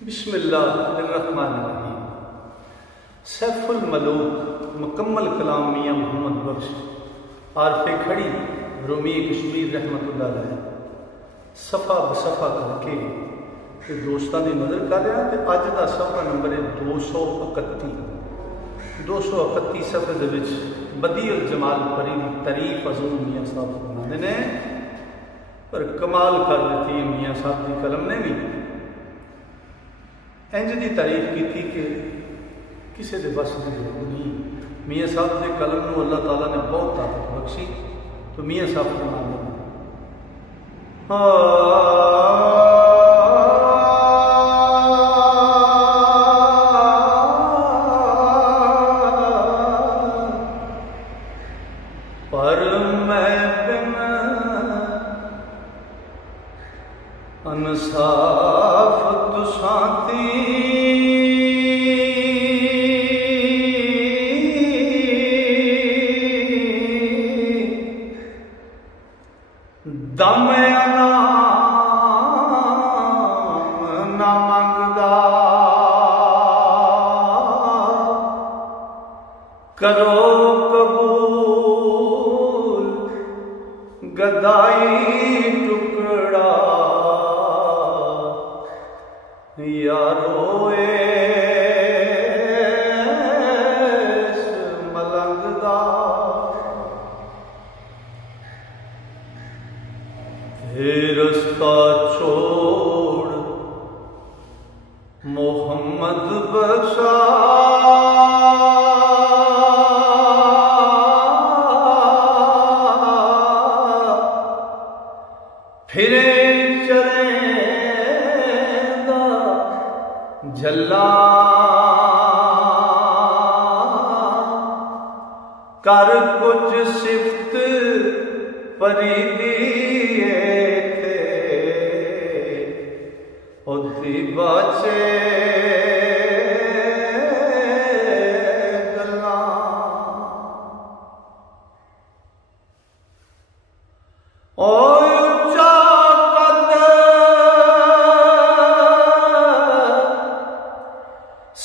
बिस्मिल्लाहिर्रहमानिर्रहीम। सैफुल मलूक मुकम्मल कलाम मियाँ मोहम्मद बख्श आरफे खड़ी रूमी कश्मीर रहमतुल्लाह अलैह सफ़ा बसफ़ा करके ते दोस्तां दी नज़र कर रहा। तो अज का सफ़ा नंबर है 231 सफ़े दे विच बदीउल जमाल परी तारीफ अज़ूम मियाँ साहब फरमाते ने, पर कमाल कर दी मियाँ साहब की कलम ने भी इंज की तारीफ की थी कि किसी के बस नहीं। मियाँ साहब के कलम को अल्लाह ताला ने बहुत ताकत बख्शी। तो मियाँ साहब फरमाते हैं, पर मैं बिन अनसाफ तुसाती दम अनाम ना मंगदा करो कबूल गदाई टुकड़ा यारो मलंग दा रस्ता छोड़ मोहम्मद बख्शा फिरे चलेगा झल्ला कर कुछ सिफ्त परीदी बाचे गल्ला उच्चा कद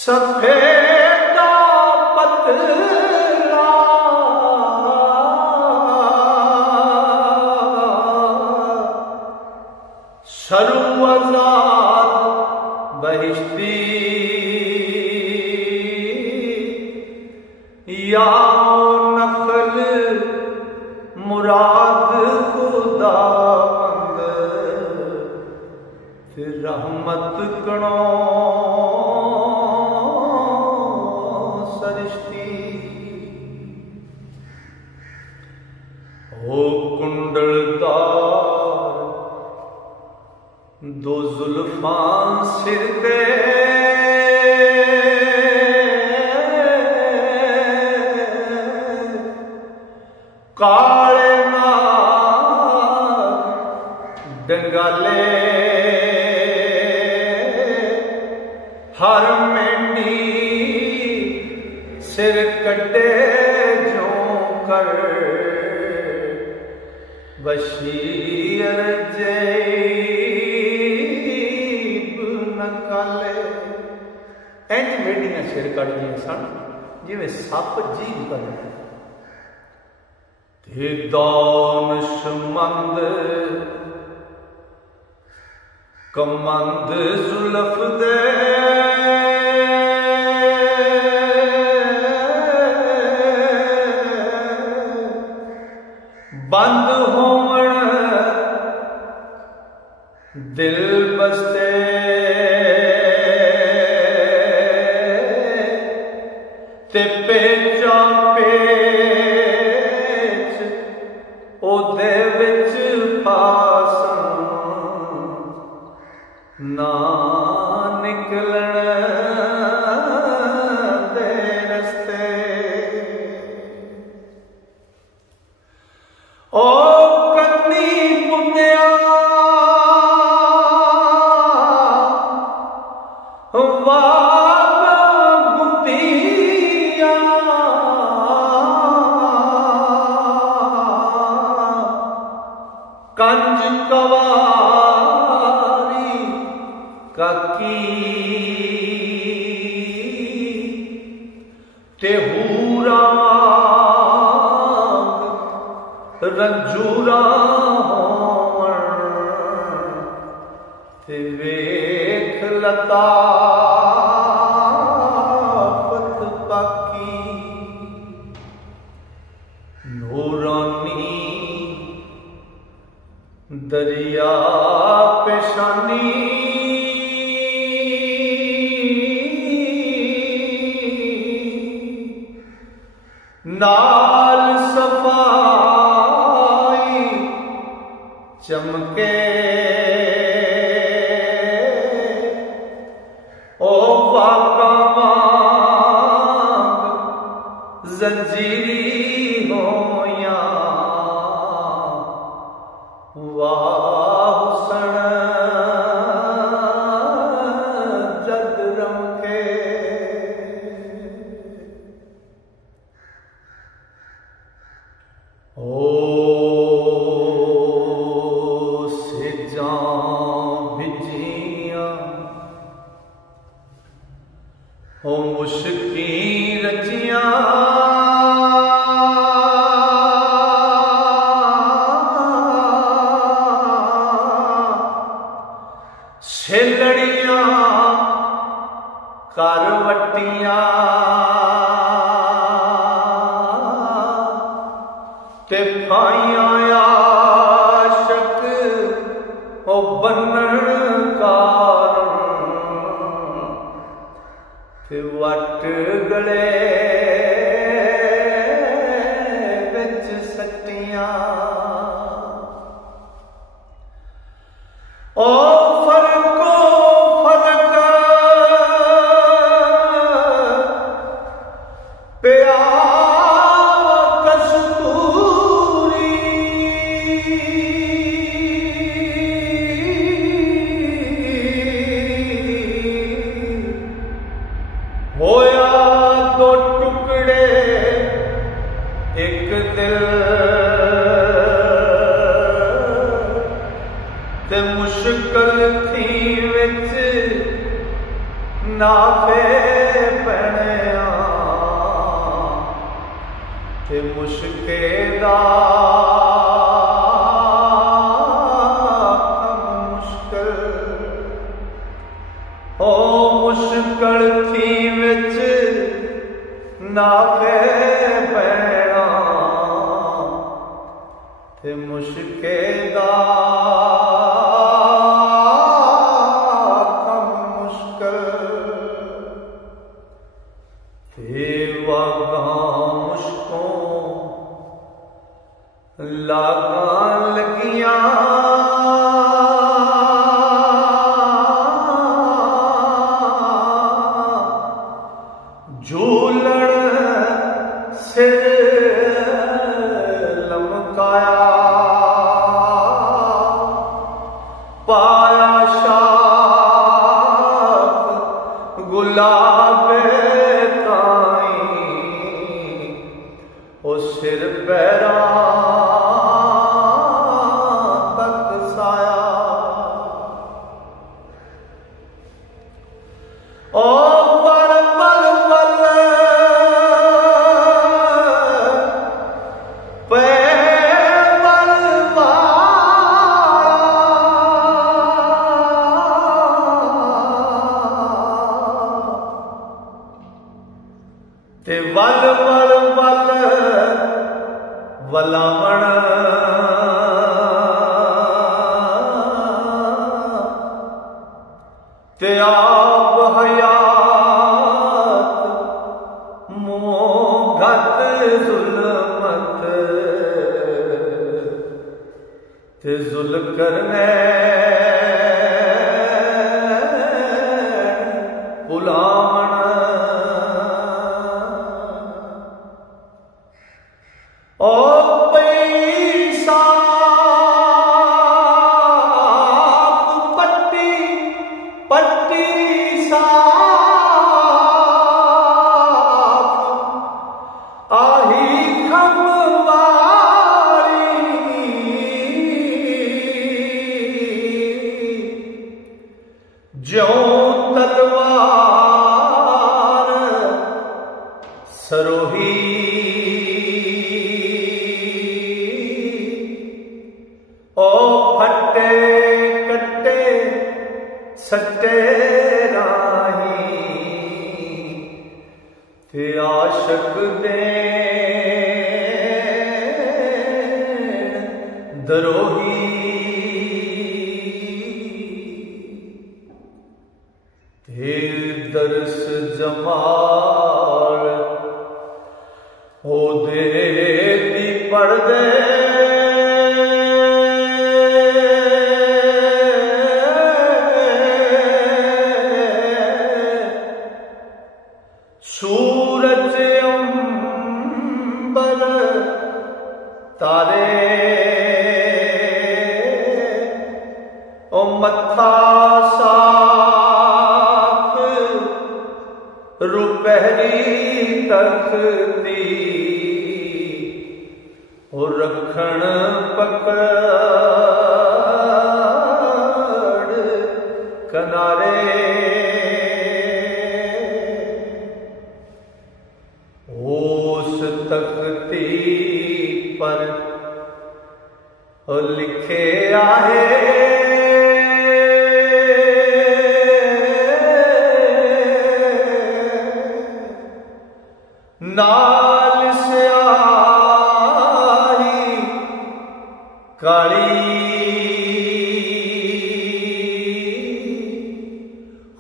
सफेदा पतला सरुवजा बहिश्ती या नखल मुराद खुदावंद फिर रहमत कणो सरिश्ती हो कुंडलदार दो जुल्फां सिर पे काले नाग डंगाले हर मेंढी सिर कटे जो कर बशीर इंज मेढियां सिर कट दियां सन जिवें सप जीभ कर दानशमंद कमंद जुल्फ दे बंद होवण दिल बसते ते पेचा पेच ओदे विच पासन ना निकलण दे रस्ते ओ कन्नी पुन्निया कंज कवारी काकी ते हूरा रंजूरा ते वेख लताफत बाकी नूरानी दरिया पेशानी नाल सफाई चमके ओ वाका जंजीरी होया वाह हुस्न जद रंगे ओ सेजां बिजियां ओ मुश्की रचियां छेलड़ियां करवटियां ते पाइयां आशक ओ बनन कारण ते वट गले बिच सट्टियां ओ फरको फरक पिया होया दो टुकड़े एक दिल ते मुश्किल थी विच नाफे पैणिया ते मुश्के दा मुश्किल ओ मुश्किल थी विच नाफे पैणा ते मुश्के दा मुश्किल ते वागा मुश्कों लागा लगियां झूलण सिर लमकाया पाया शाख गुलाब ताई ओ सिर पैरा तक साया ओ ते वल वल वल वलावण ते आप हयात मोहगत जुल्मत ते जुल करने बुलावण ओ पैसा पट्टी पट्टी साफ आही खमवारी ज्यों राही ते आशक दे दरोही ते दरस जमाल ओ दे दी पढ़ दे सूरज अंबर तारे ओ मत्था साफ रुपहरी तख्ती ओ रखण पकड़ कनारे उस तख्ती पर लिखे आहे नाल स्याही काली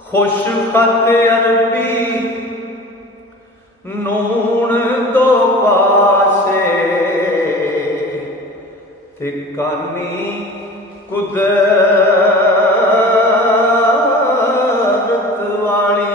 खुश खत अरबी नून दो पासे ते कानी कुदरत वाली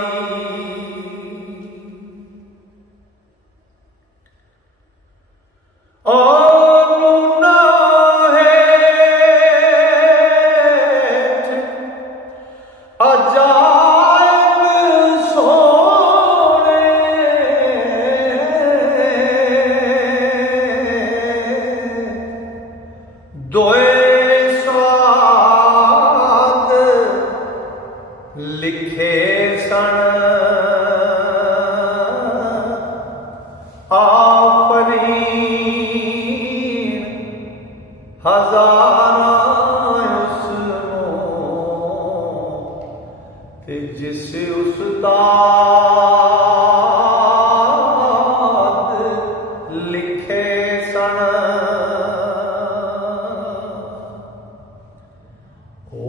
दोए स्वाद लिखे सन आफरीन हजारां उसनों ते जिस उस्ताद लिखे सन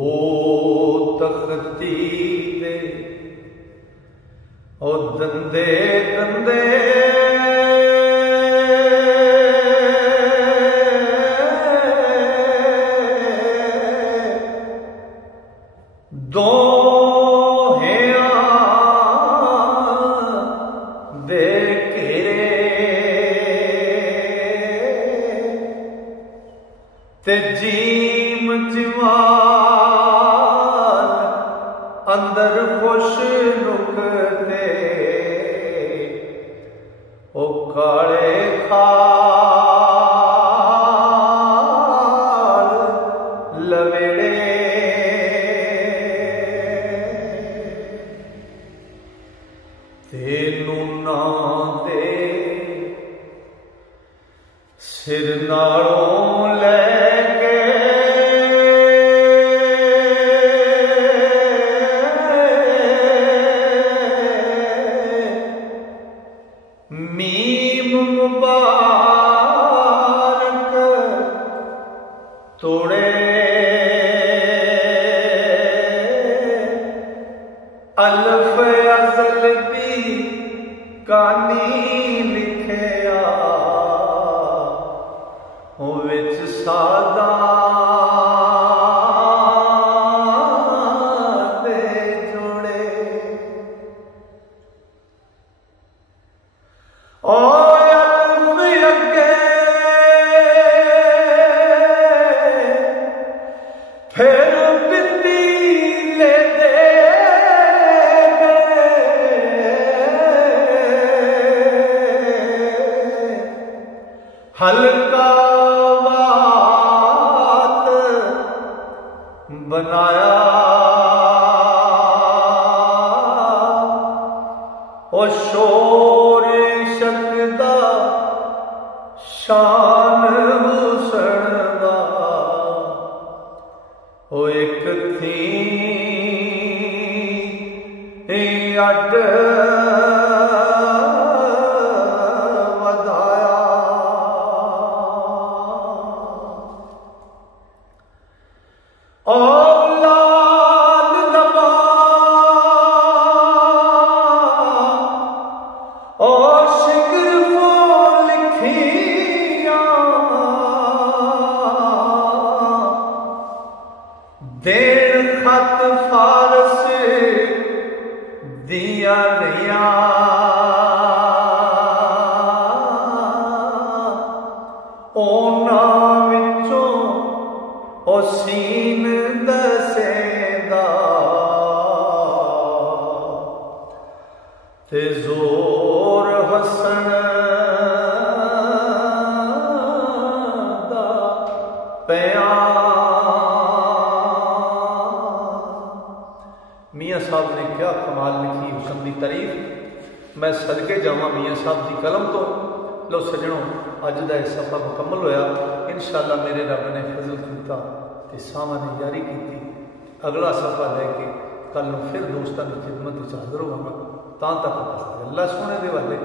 ओ तख्ती दे ओ दंदे दंदे दो दे ते जीम जवान अंदर खुश नुकते ओ काले खाल लवेड़े तेनू ना दे सिर नालों लेके मीम मुबारक तोड़े अल्फ अज़ल दी कहानी लिखिया विच सादा दे जोड़े ओ अल्फ अगे फिर बिंदी ले दे हल्का बात बनाया ओ शोर शकदा शान हुसन दा ओ एक थी अड वधाया औलाद दबा और शिकर वो लिखिया देर खत फारस दिया रिया ओना विचों ओ सीन दसेदा ते जोर हसन दा पिया। मियाँ साहब ने क्या कमाल लिखी हुसन की तारीफ। मैं सदके जावा मियाँ साहब की कलम तो। लो सजनों अज का यह सफ़ा मुकम्मल होया। इंशाअल्लाह मेरे रब ने फजल किया तो सावा ने यारी की। अगला सफ़ा लैके कल फिर दोस्तों की खिदमत हाजिर होगा। तां तक अल्लाह सोने के वाले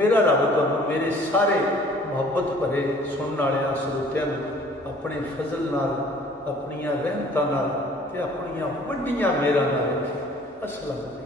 मेरा रब तो मेरे सारे मुहब्बत भरे सुनने वाले श्रोतियां अपने फजल नाल अपनिया रहमतां नाल ते अपनिया वड्डियां मेहरां नाल। अस्सलाम।